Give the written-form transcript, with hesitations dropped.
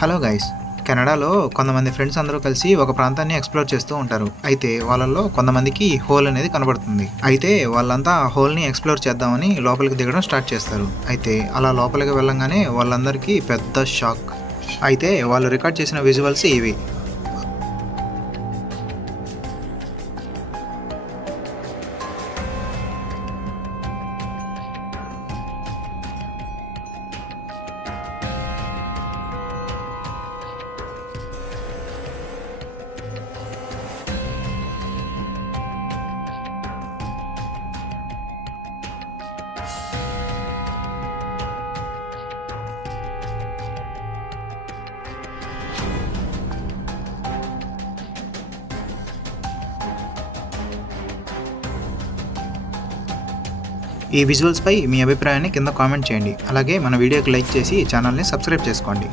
Hello guys, కెనడాలో కొంతమంది ఫ్రెండ్స్ అందరూ కలిసి ఒక ప్రాంతాన్ని ఎక్స్ప్లోర్ చేస్తూ ఉంటారు. అయితే వాళ్ళల్లో కొంతమందికి హోల్ అనేది కనబడుతుంది. అయితే వాళ్ళంతా ఆ హోల్ని ఎక్స్ప్లోర్ చేద్దామని లోపలికి దిగడం స్టార్ట్ చేస్తారు. అయితే అలా లోపలికి వెళ్ళంగానే వాళ్ళందరికీ పెద్ద షాక్. అయితే వాళ్ళు రికార్డ్ చేసిన విజువల్స్ ఇవి. ఈ విజువల్స్పై మీ అభిప్రాయాన్ని కింద కామెంట్ చేయండి. అలాగే మన వీడియోకి లైక్ చేసి ఛానల్ని సబ్స్క్రైబ్ చేసుకోండి.